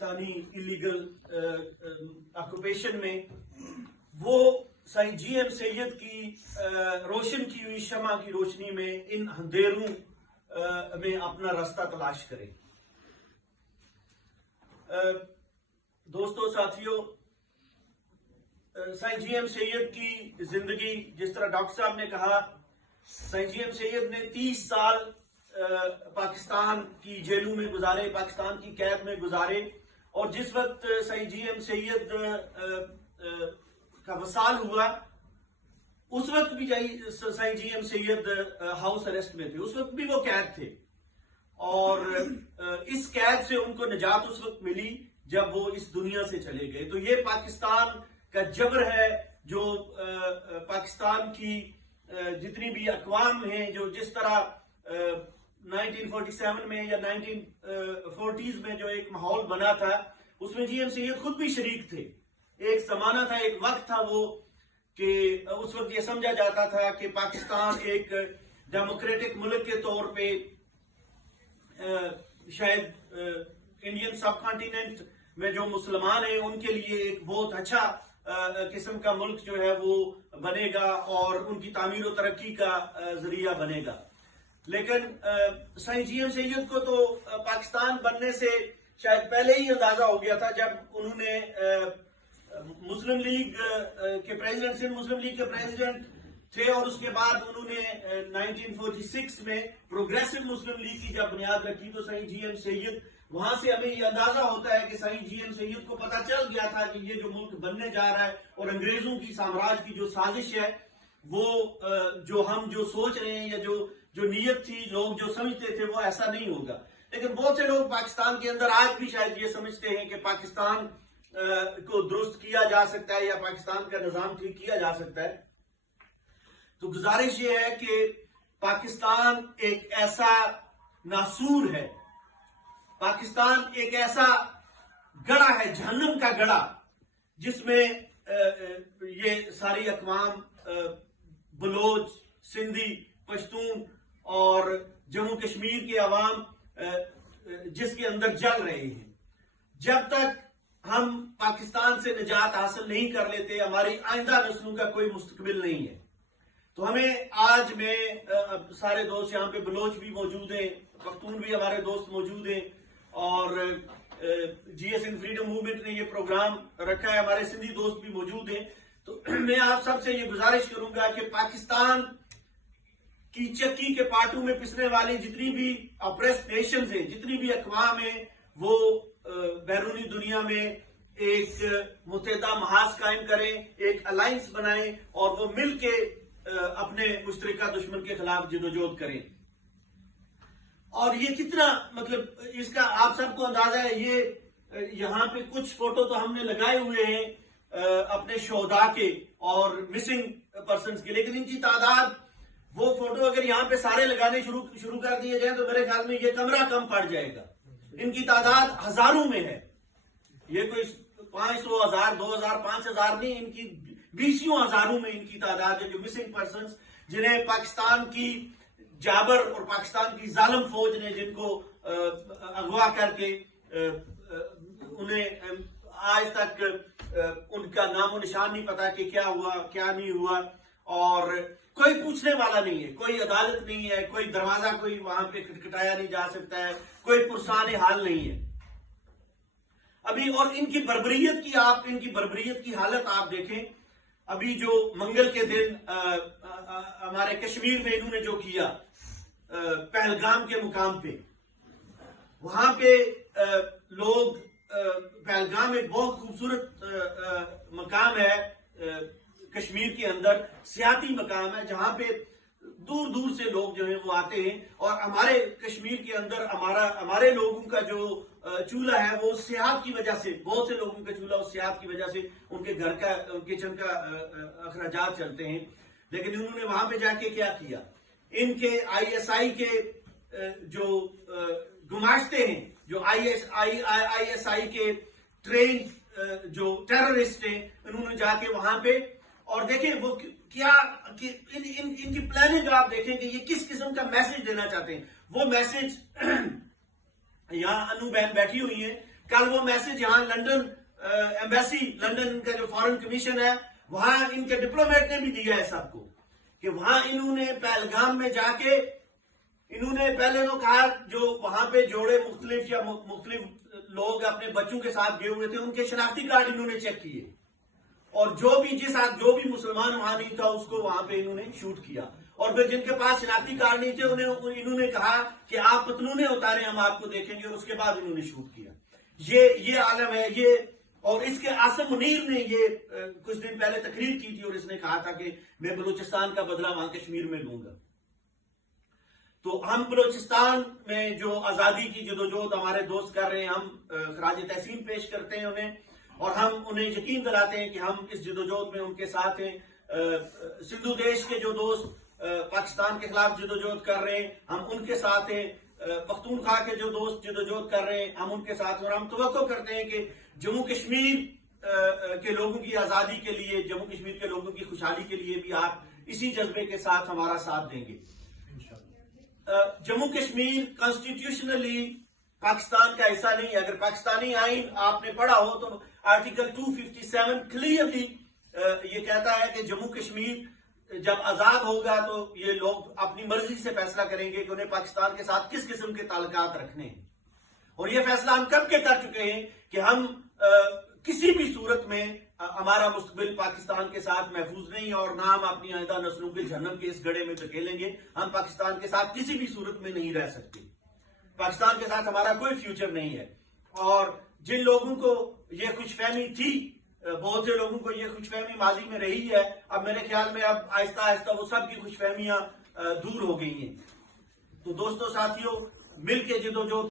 Pakistani illegal occupation میں، وہ سائیں جی ایم سید کی روشن کی ہوئی شمع کی روشنی میں ان اندھیروں میں اپنا راستہ تلاش کرے۔ دوستو، ساتھیو، سائیں جی ایم سید کی زندگی، جس طرح ڈاکٹر صاحب نے کہا، سائیں جی ایم سید نے 30 سال پاکستان کی جیلوں میں گزارے، پاکستان کی قید میں گزارے، اور جس وقت سائیں جی ایم سید کا وصال ہوا، اس وقت بھی سائیں جی ایم سید ہاؤس اریسٹ میں تھے، اس وقت بھی وہ قید تھے، اور اس قید سے ان کو نجات اس وقت ملی جب وہ اس دنیا سے چلے گئے۔ تو یہ پاکستان کا جبر ہے، جو پاکستان کی جتنی بھی اقوام ہیں، جو جس طرح 1947 میں یا 1940s میں جو ایک ماحول بنا تھا، اس میں جی ایم سید خود بھی شریک تھے۔ ایک زمانہ تھا، ایک وقت تھا وہ، کہ اس وقت یہ سمجھا جاتا تھا کہ پاکستان ایک ڈیموکریٹک ملک کے طور پہ شاید انڈین سب کانٹیننٹ میں جو مسلمان ہیں ان کے لیے ایک بہت اچھا قسم کا ملک جو ہے وہ بنے گا اور ان کی تعمیر و ترقی کا ذریعہ بنے گا۔ لیکن سائیں جی ایم سید کو تو پاکستان بننے سے شاید پہلے ہی اندازہ ہو گیا تھا، جب انہوں نے مسلم لیگ کے پریزیڈنٹ، سندھ مسلم لیگ کے پریزیڈنٹ تھے، اور اس کے بعد انہوں نے 1946 میں پروگریسو مسلم لیگ کی جب بنیاد رکھی، تو سائیں جی ایم سید، وہاں سے ہمیں یہ اندازہ ہوتا ہے کہ سائیں جی ایم سید کو پتہ چل گیا تھا کہ یہ جو ملک بننے جا رہا ہے، اور انگریزوں کی سامراج کی جو سازش ہے، وہ جو ہم جو سوچ رہے ہیں یا جو نیت تھی، لوگ جو سمجھتے تھے، وہ ایسا نہیں ہوگا۔ لیکن بہت سے لوگ پاکستان کے اندر آج بھی شاید یہ سمجھتے ہیں کہ پاکستان کو درست کیا جا سکتا ہے یا پاکستان کا نظام ٹھیک کیا جا سکتا ہے۔ تو گزارش یہ ہے کہ پاکستان ایک ایسا ناسور ہے، پاکستان ایک ایسا گڑھا ہے، جہنم کا گڑھا، جس میں یہ ساری اقوام، بلوچ، سندھی، پشتون اور جموں کشمیر کے عوام جس کے اندر جل رہے ہیں۔ جب تک ہم پاکستان سے نجات حاصل نہیں کر لیتے، ہماری آئندہ نسلوں کا کوئی مستقبل نہیں ہے۔ تو ہمیں آج میں سارے دوست یہاں پہ بلوچ بھی موجود ہیں، پختون بھی ہمارے دوست موجود ہیں، اور جی ایس ان فریڈم موومنٹ نے یہ پروگرام رکھا ہے، ہمارے سندھی دوست بھی موجود ہیں۔ تو میں آپ سب سے یہ گزارش کروں گا کہ پاکستان کی چکی کے پاٹوں میں پسنے والی جتنی بھی اپریس نیشنز ہیں، جتنی بھی اقوام ہیں، وہ بیرونی دنیا میں ایک متحدہ محاذ قائم کریں، ایک الائنس بنائیں، اور وہ مل کے اپنے مشترکہ دشمن کے خلاف جدوجہد کریں۔ اور یہ کتنا، مطلب اس کا آپ سب کو اندازہ ہے، یہ یہاں پہ کچھ فوٹو تو ہم نے لگائے ہوئے ہیں اپنے شہداء کے اور مسنگ پرسنز کے، لیکن ان کی تعداد، وہ فوٹو اگر یہاں پہ سارے لگانے شروع کر دیے جائیں تو میرے خیال میں یہ کمرہ کم پڑ جائے گا۔ ان کی تعداد ہزاروں میں ہے، یہ کوئی 500، 1000، 2000، 5000 نہیں، ان کی 20 ہزاروں میں ان کی تعداد ہے، جو مسنگ پرسنز، جنہیں پاکستان کی جابر اور پاکستان کی ظالم فوج نے جن کو اغوا کر کے انہیں آج تک ان کا نام و نشان نہیں پتا کہ کیا ہوا کیا نہیں ہوا، اور کوئی پوچھنے والا نہیں ہے، کوئی عدالت نہیں ہے، کوئی دروازہ کوئی وہاں پہ کھٹکھٹایا نہیں جا سکتا ہے، کوئی پرسان حال نہیں ہے ابھی۔ اور ان کی بربریت کی حالت آپ دیکھیں، ابھی جو منگل کے دن ہمارے کشمیر میں انہوں نے جو کیا، پہلگام کے مقام پہ، وہاں پہ لوگ، پہلگام ایک بہت خوبصورت مقام ہے کشمیر کے اندر، سیاحتی مقام ہے، جہاں پہ دور دور سے لوگ جو ہیں وہ آتے ہیں، اور ہمارے کشمیر کے اندر ہمارے لوگوں کا جو چولہا ہے وہ سیاحت کی وجہ سے، بہت سے لوگوں کا چولہا اس سیاحت کی وجہ سے ان کے گھر کا، کچن کا اخراجات چلتے ہیں۔ لیکن انہوں نے وہاں پہ جا کے کیا کیا، ان کے آئی ایس آئی کے جو گماشتے ہیں، جو آئی ایس آئی کے ٹرین جو ٹیررسٹ ہیں، انہوں نے جا کے وہاں پہ، اور دیکھیں وہ کیا، ان کی پلاننگ آپ دیکھیں کہ یہ کس قسم کا میسج دینا چاہتے ہیں۔ وہ میسج، یہاں انو بہن بیٹھی ہوئی ہیں، کل وہ میسج یہاں لندن ایمبیسی، لندن کا جو فارن کمیشن ہے، وہاں ان کے ڈپلومیٹ نے بھی دیا ہے سب کو، کہ وہاں انہوں نے پہلگام میں جا کے انہوں نے پہلے تو کہا جو وہاں پہ جوڑے مختلف لوگ اپنے بچوں کے ساتھ گئے ہوئے تھے، ان کے شناختی کارڈ انہوں نے چیک کیے، اور جو بھی مسلمان وہاں نہیں تھا اس کو وہاں پہ انہوں نے شوٹ کیا، اور پھر جن کے پاس شناختی کارڈ نہیں تھے انہوں نے کہا کہ آپ پتلونے اتاریں، ہم آپ کو دیکھیں گے، اور اس کے بعد انہوں نے شوٹ کیا۔ یہ عالم ہے یہ۔ اور اس کے عاصم منیر نے یہ کچھ دن پہلے تقریر کی تھی، اور اس نے کہا تھا کہ میں بلوچستان کا بدلہ وہاں کشمیر میں لوں گا۔ تو ہم بلوچستان میں جو آزادی کی جدوجہد ہمارے دوست کر رہے ہیں، ہم خراج تحسین پیش کرتے ہیں انہیں، اور ہم انہیں یقین دلاتے ہیں کہ ہم اس جدوجہد میں ان کے ساتھ ہیں۔ سندھو دیش کے جو دوست پاکستان کے خلاف جدوجہد کر رہے ہیں، ہم ان کے ساتھ ہیں۔ پختونخوا کے جو دوست جدوجہد کر رہے ہیں، ہم ان کے ساتھ ہیں، اور ہم توقع کرتے ہیں کہ جموں کشمیر کے لوگوں کی آزادی کے لیے، جموں کشمیر کے لوگوں کی خوشحالی کے لیے بھی آپ اسی جذبے کے ساتھ ہمارا ساتھ دیں گے۔ جموں کشمیر کانسٹیٹیوشنلی پاکستان کا حصہ نہیں ہے۔ اگر پاکستانی آئین آپ نے پڑھا ہو تو آرٹیکل 257 کلیئرلی یہ کہتا ہے کہ جموں کشمیر جب آزاد ہوگا تو یہ لوگ اپنی مرضی سے فیصلہ کریں گے کہ انہیں پاکستان کے ساتھ کس قسم کے تعلقات رکھنے ہیں، اور یہ فیصلہ ہم کب کے کر چکے ہیں کہ ہم کسی بھی صورت میں ہمارا مستقبل پاکستان کے ساتھ محفوظ نہیں، اور نہ ہم اپنی آئندہ نسلوں کے جہنم کے اس گڑھے میں دھکیلیں گے۔ ہم پاکستان کے ساتھ کسی بھی صورت میں نہیں رہ سکتے، پاکستان کے ساتھ ہمارا کوئی فیوچر نہیں ہے۔ اور جن لوگوں کو یہ خوش فہمی تھی، بہت سے لوگوں کو یہ خوش فہمی ماضی میں رہی ہے، اب میرے خیال میں اب آہستہ آہستہ وہ سب کی خوش فہمیاں دور ہو گئی ہیں۔ تو دوستو ساتھیوں، مل کے جدوجہد